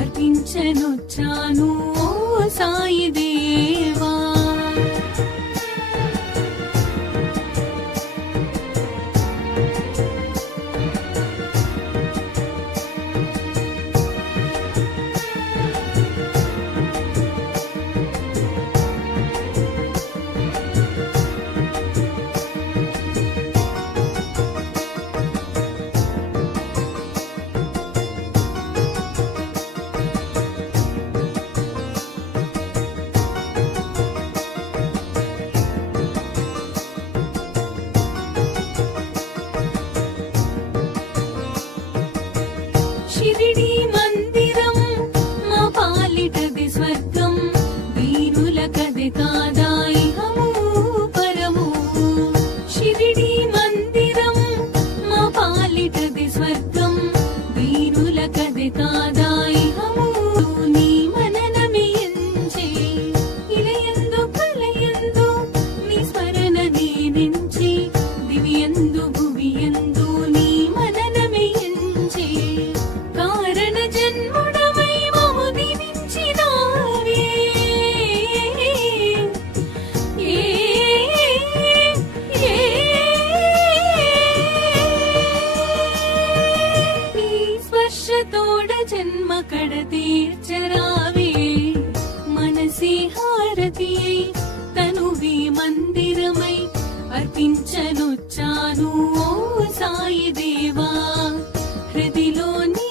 అర్పించనొచ్చాను ఓ సాయి దేవా. షిరిడి మందిరం మా పాలిటది స్వర్గం, వీరులకది కాదా ఇహము పరము. షిరిడి మందిరం మా పాలిటది స్వర్గం, వీరులకది కాదా ఇహము. నీ మననమియించే ఇలయందు కలయందు నీ స్మరణ నేనించి, దివియందు భువియందు నీ మననమియించే కారణ జన్ముడవై మము దివించినావే. నీ స్పర్శతోడ జన్మ కడ తీర్చరావే. మనసి హారతియై తనువి మందిరమై అర్పించనొచ్చాను ఓ సాయి దేవా. హృదిలోని